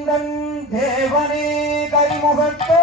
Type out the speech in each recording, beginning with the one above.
எந்தன் தேவனே கைமுகத்தோன்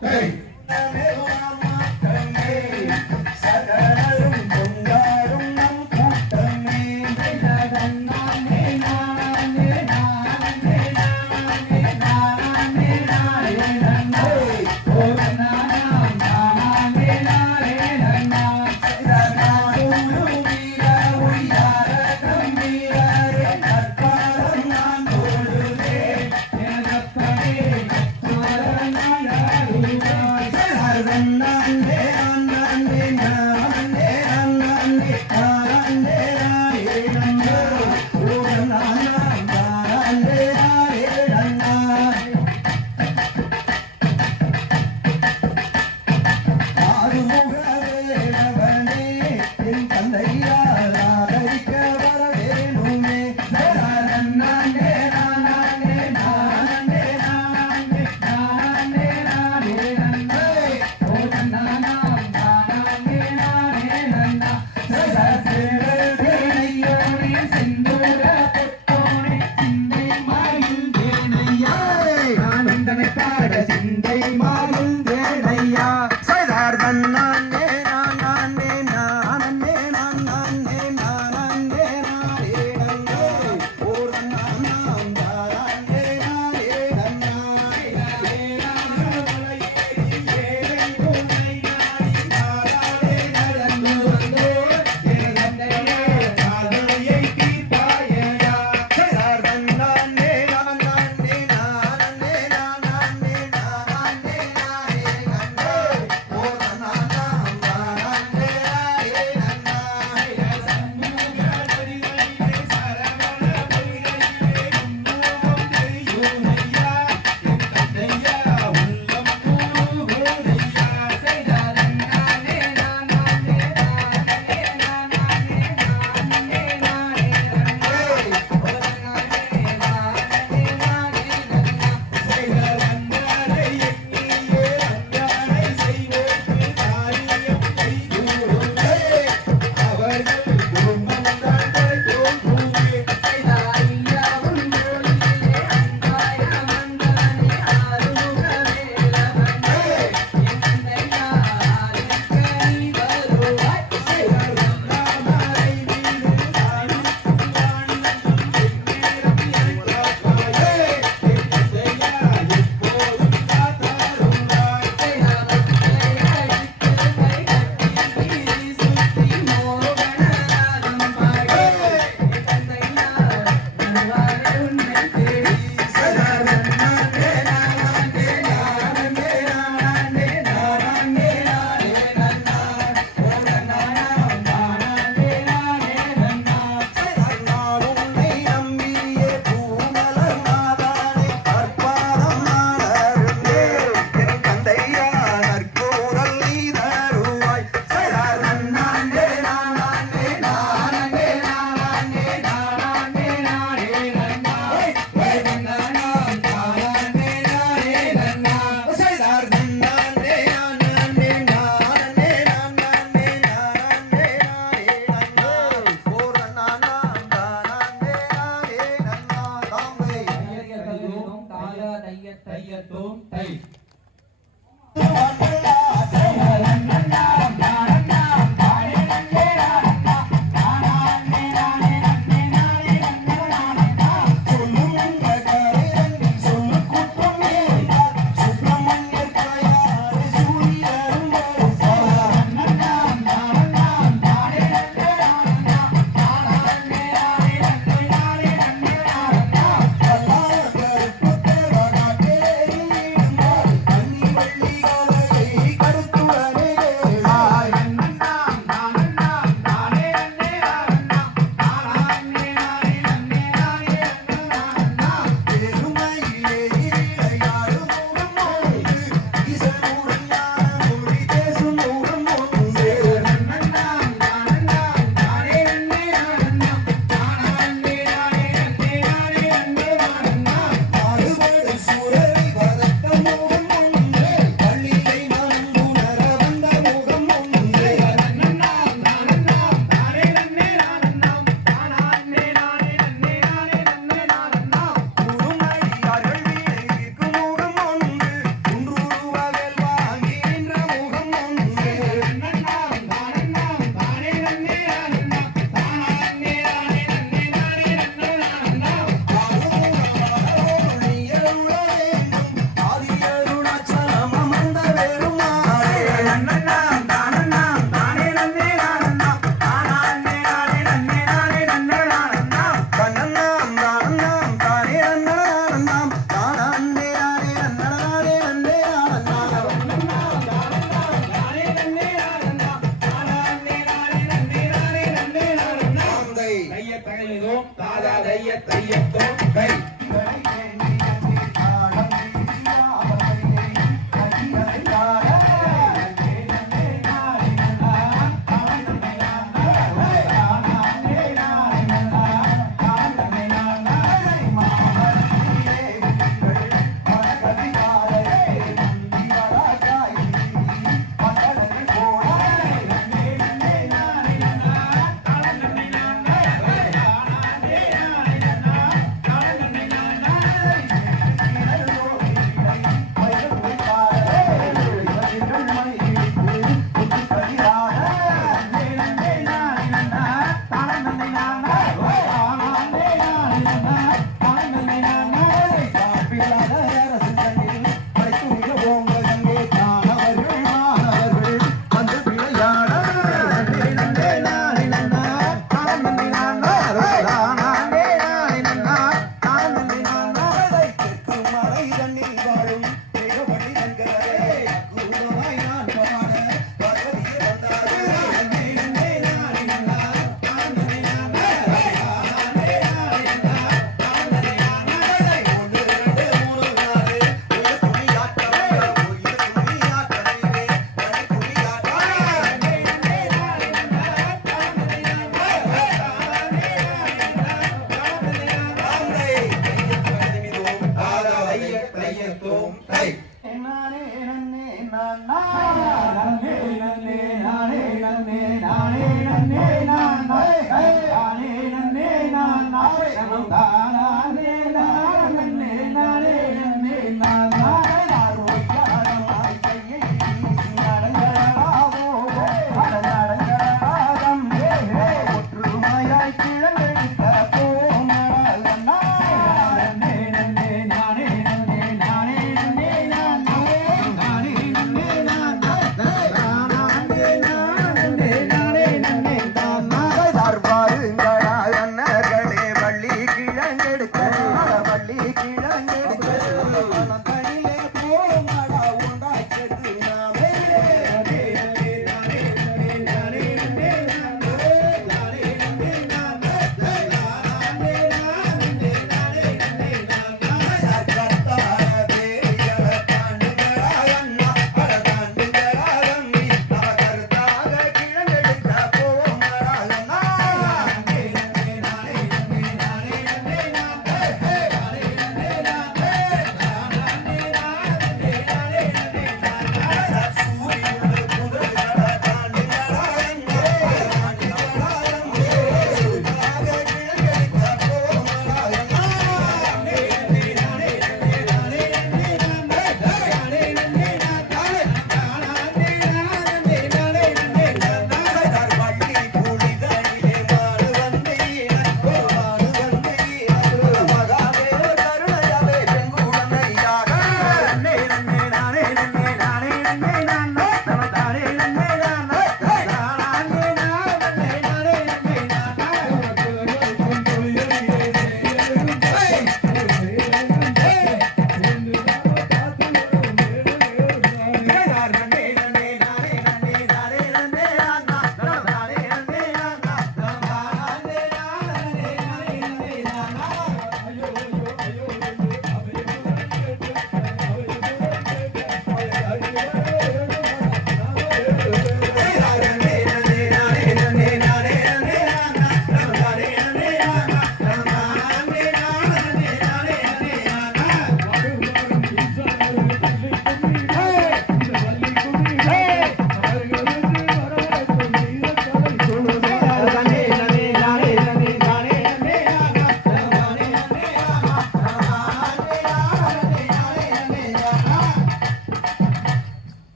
Hey,